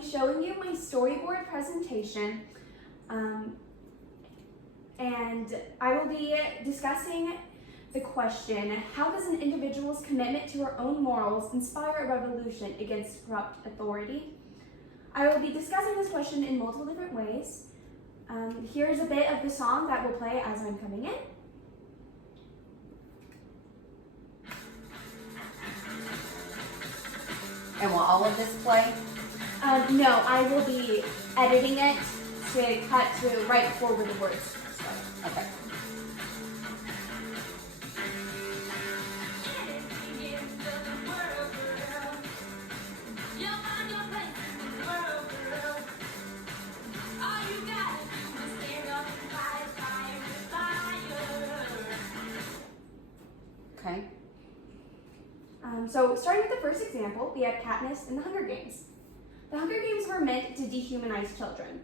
be showing you my storyboard presentation, and I will be discussing the question, how does an individual's commitment to her own morals inspire a revolution against corrupt authority? I will be discussing this question in multiple different ways. Here's a bit of the song that will play as I'm coming in. And will all of this play? No, I will be editing it to cut to right before where the words start. Okay. Okay. So starting with the first example, we have Katniss in the Hunger Games. The Hunger Games were meant to dehumanize children.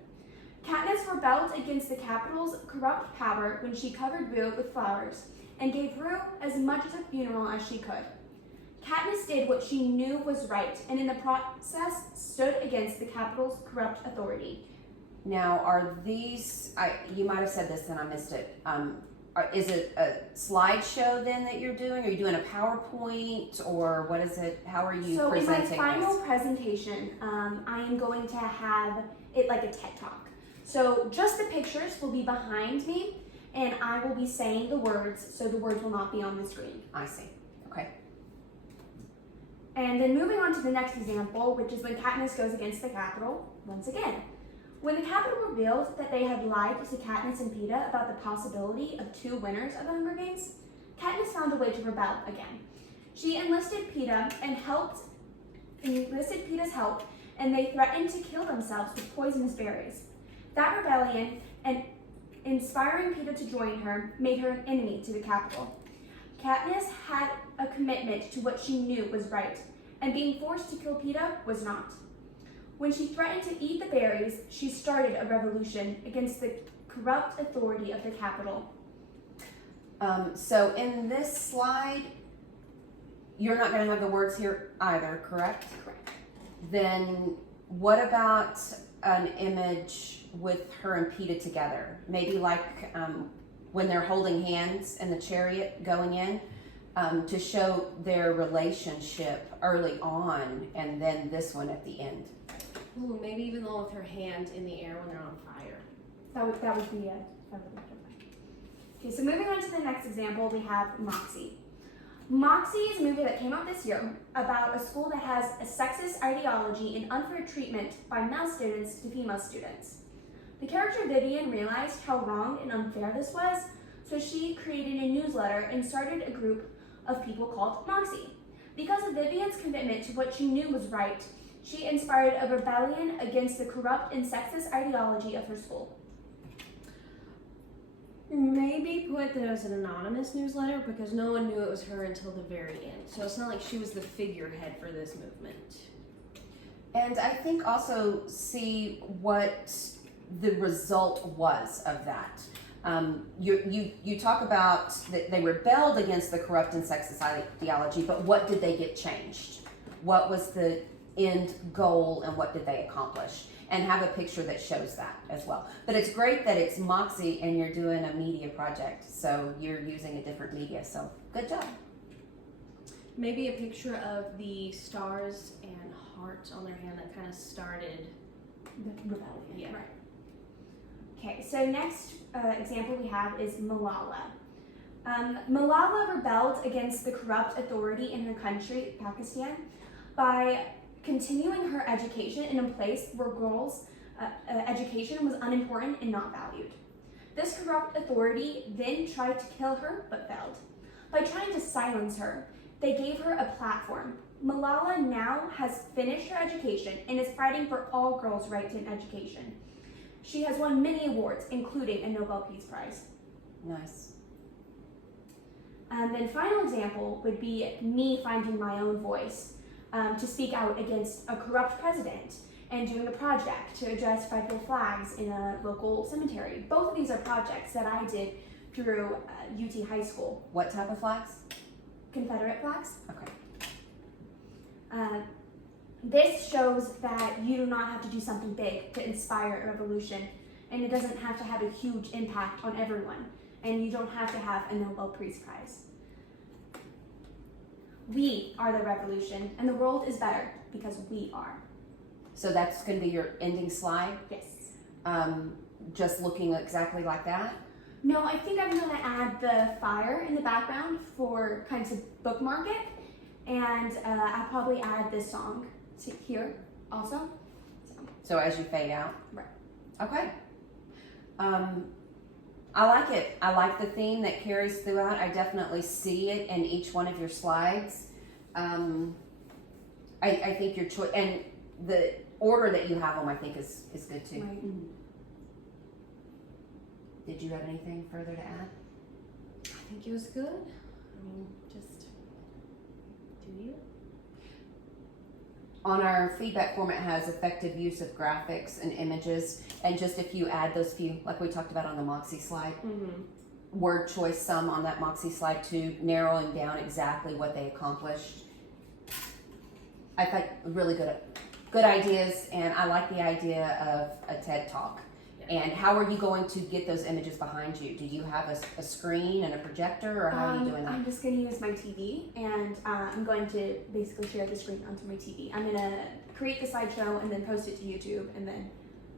Katniss rebelled against the Capitol's corrupt power when she covered Rue with flowers and gave Rue as much of a funeral as she could. Katniss did what she knew was right and in the process stood against the Capitol's corrupt authority. Now, are these, you might have said this and I missed it. Is it a slideshow then that you're doing? Are you doing a PowerPoint or what is it? How are you presenting this? So in my final presentation, I am going to have it like a TED Talk. So just the pictures will be behind me and I will be saying the words, so the words will not be on the screen. I see. Okay. And then moving on to the next example, which is when Katniss goes against the Capitol once again. When the Capitol revealed that they had lied to Katniss and Peeta about the possibility of 2 winners of the Hunger Games, Katniss found a way to rebel again. She enlisted Peeta's help, and they threatened to kill themselves with poisonous berries. That rebellion and inspiring Peeta to join her made her an enemy to the Capitol. Katniss had a commitment to what she knew was right, and being forced to kill Peeta was not. When she threatened to eat the berries, she started a revolution against the corrupt authority of the Capitol. So in this slide, you're not going to have the words here either, correct? Correct. Then what about an image with her and Peeta together? Maybe like when they're holding hands in the chariot going in, to show their relationship early on, and then this one at the end. Ooh, maybe even the one with her hand in the air when they're on fire. That would be it. Okay, so moving on to the next example, we have Moxie. Moxie is a movie that came out this year about a school that has a sexist ideology and unfair treatment by male students to female students. The character Vivian realized how wrong and unfair this was, so she created a newsletter and started a group of people called Moxie. Because of Vivian's commitment to what she knew was right, she inspired a rebellion against the corrupt and sexist ideology of her school. Maybe put that as an anonymous newsletter because no one knew it was her until the very end. So it's not like she was the figurehead for this movement. And I think also see what the result was of that. You talk about that they rebelled against the corrupt and sexist ideology, but what did they get changed? What was the end goal and what did they accomplish? And have a picture that shows that as well. But it's great that it's Moxie and you're doing a media project, so you're using a different media, so good job. Maybe a picture of the stars and hearts on their hand that kind of started The rebellion. Yeah. Right. Okay, so next example we have is Malala. Malala rebelled against the corrupt authority in her country, Pakistan, by continuing her education in a place where girls' education was unimportant and not valued. This corrupt authority then tried to kill her, but failed. By trying to silence her, they gave her a platform. Malala now has finished her education and is fighting for all girls' right to an education. She has won many awards, including a Nobel Peace Prize. Nice. And then final example would be me finding my own voice to speak out against a corrupt president and doing a project to address federal flags in a local cemetery. Both of these are projects that I did through UT High School. What type of flags? Confederate flags. Okay. This shows that you do not have to do something big to inspire a revolution, and it doesn't have to have a huge impact on everyone, and you don't have to have a Nobel Peace Prize. We are the revolution, and the world is better because we are. So that's going to be your ending slide, Yes. just looking exactly like that. No, I think I'm going to add the fire in the background for kind of bookmark it, and I'll probably add this song to here also. So as you fade out. Right. Okay. I like it. I like the theme that carries throughout. I definitely see it in each one of your slides. I think your choice and the order that you have them, I think, is good too. Right. Did you have anything further to add? I think it was good. I mean, just do you? On our feedback form, it has effective use of graphics and images, and just if you add those few, like we talked about on the Moxie slide, word choice some on that Moxie slide to narrowing down exactly what they accomplished. I thought really good ideas, and I like the idea of a TED Talk. And how are you going to get those images behind you? Do you have a screen and a projector, or how are you doing that? I'm just going to use my TV, and I'm going to basically share the screen onto my TV. I'm going to create the slideshow and then post it to YouTube, and then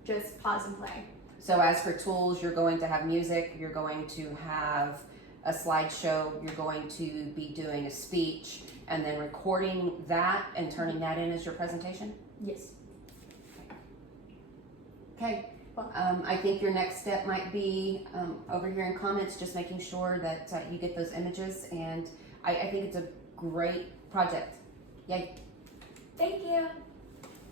just pause and play. So as for tools, you're going to have music, you're going to have a slideshow, you're going to be doing a speech, and then recording that and turning that in as your presentation? Yes. Okay. I think your next step might be over here in comments, just making sure that you get those images, and I think it's a great project. Yay. Thank you.